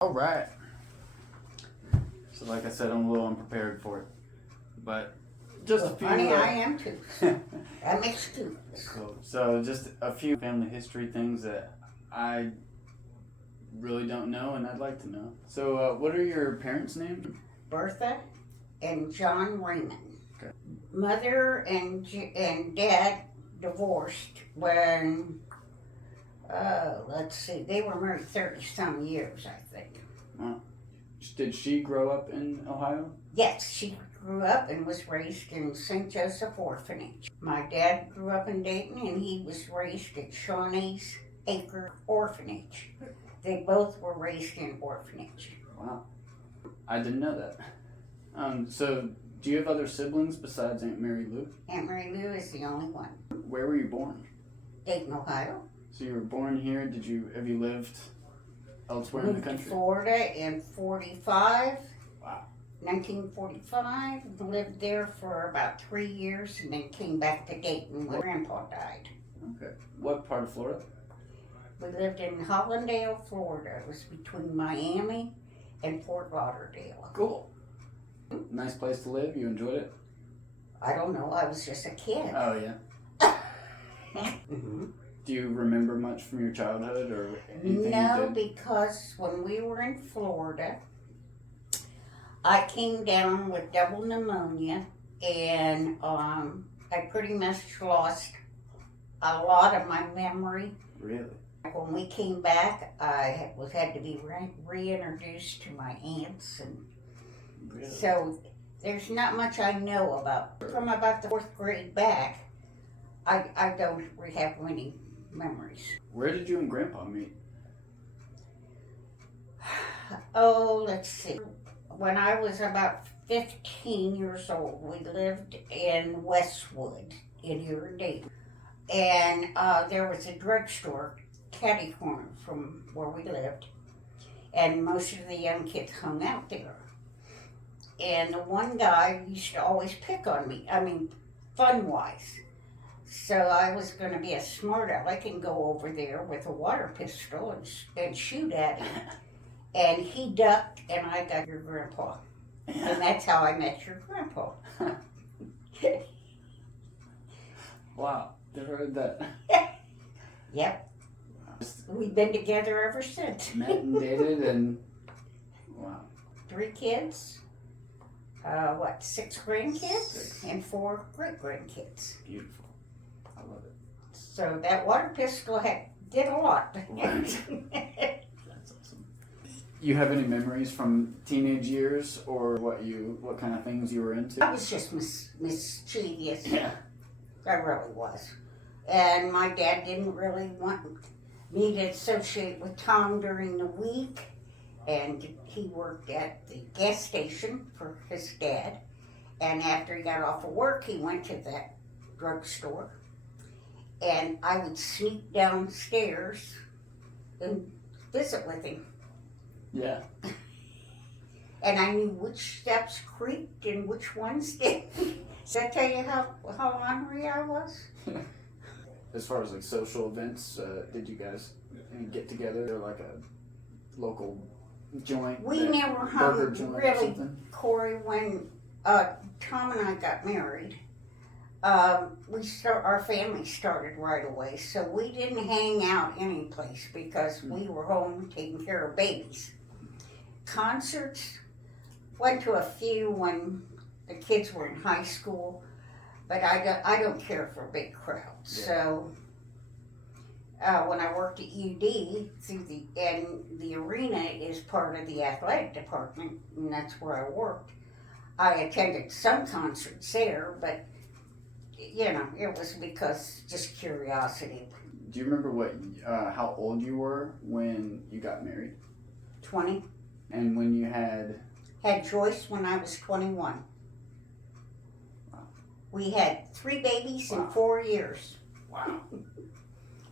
All right. So, like I said, I'm a little unprepared for it, but just a few. Honey, I am too. That makes two. Cool. So, just a few family history things that I really don't know, and I'd like to know. So, what are your parents' names? Bertha and John Raymond. Okay. Mother and Dad divorced when, let's see, they were married 30 some years, I think. Did she grow up in Ohio? Yes, she grew up and was raised in St. Joseph Orphanage. My dad grew up in Dayton and he was raised at Shawnee's Acre Orphanage. They both were raised in orphanage. Wow. I didn't know that. So, do you have other siblings besides Aunt Mary Lou? Aunt Mary Lou is the only one. Where were you born? Dayton, Ohio. So you were born here. Have you lived elsewhere in the Moved to country? Florida in 45. Wow. 1945. Lived there for about 3 years and then came back to Dayton when Grandpa died. Okay. What part of Florida? We lived in Hollandale, Florida. It was between Miami and Fort Lauderdale. Cool. Nice place to live. You enjoyed it? I don't know. I was just a kid. Oh yeah. Mm-hmm. Do you remember much from your childhood or anything No, you did? because when we were in Florida, I came down with double pneumonia, and I pretty much lost a lot of my memory. Really? When we came back, I had to be reintroduced to my aunts, and Really? so there's not much I know about. From about the 4th grade back, I don't have many memories. Where did you and Grandpa meet? Oh, let's see. When I was about 15 years old, we lived in Westwood in here in Dayton. And there was a drugstore catty corner from where we lived. And most of the young kids hung out there. And the one guy used to always pick on me. I mean, fun-wise. So I was going to be a smart aleck and go over there with a water pistol and shoot at him. And he ducked, and I got your grandpa. And that's how I met your grandpa. Wow. Never heard that. Yep. We've been together ever since. Met and dated and wow. 3 kids. 6 grandkids? And 4 great-grandkids. Beautiful. I love it. So that water pistol did a lot. Right. That's awesome. You have any memories from teenage years or what kind of things you were into? I was just mischievous. Yeah. I really was. And my dad didn't really want me to associate with Tom during the week. And he worked at the gas station for his dad. And after he got off of work, he went to that drugstore. And I would sneak downstairs and visit with him. Yeah. And I knew which steps creaked and which ones didn't. Does that tell you how ornery I was? As far as like social events, did you guys get together or like a local joint? We never burger hung joint or really, something? Corey, when Tom and I got married. Our family started right away, so we didn't hang out any place because we were home taking care of babies. Concerts, went to a few when the kids were in high school, but I don't care for big crowds. Yeah. So when I worked at UD, the arena is part of the athletic department, and that's where I worked. I attended some concerts there, but it was because just curiosity. Do you remember how old you were when you got married? 20. And when you had Joyce when I was 21. Wow. We had 3 babies in 4 years. Wow.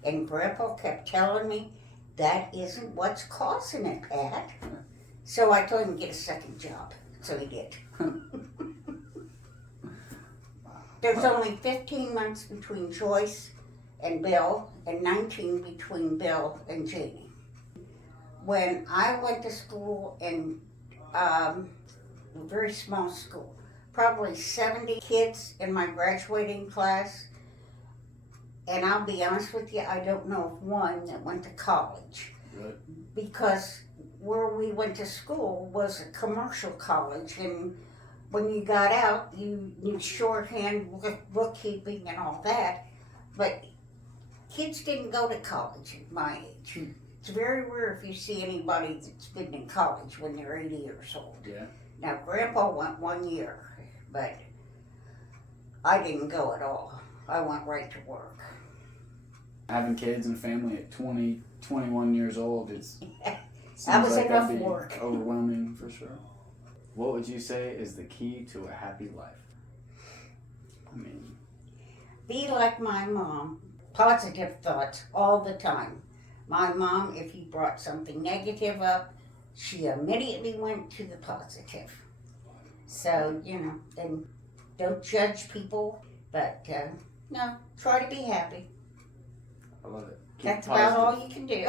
And Grandpa kept telling me, that isn't what's causing it, Pat. So I told him to get a second job. So he did. There's only 15 months between Joyce and Bill, and 19 between Bill and Janie. when I went to school in a very small school, probably 70 kids in my graduating class. And I'll be honest with you, I don't know of one that went to college. Right. Because where we went to school was a commercial college, and when you got out, you knew shorthand, bookkeeping, and all that. But kids didn't go to college at my age. It's very rare if you see anybody that's been in college when they're 80 years old. Yeah. Now, Grandpa went 1 year, but I didn't go at all. I went right to work. Having kids and family at 20, 21 years old, it's That was seems like enough that'd be work. overwhelming for sure. What would you say is the key to a happy life? I mean, Be like my mom. Positive thoughts all the time. My mom, if you brought something negative up, she immediately went to the positive. So, and don't judge people, but no, try to be happy. I love it. Keep That's positive. about all you can do.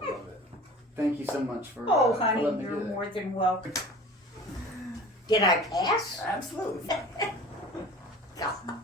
I love it. Thank you so much for. Oh, for honey, letting me you're do that. more than welcome. Did I pass? Absolutely. God.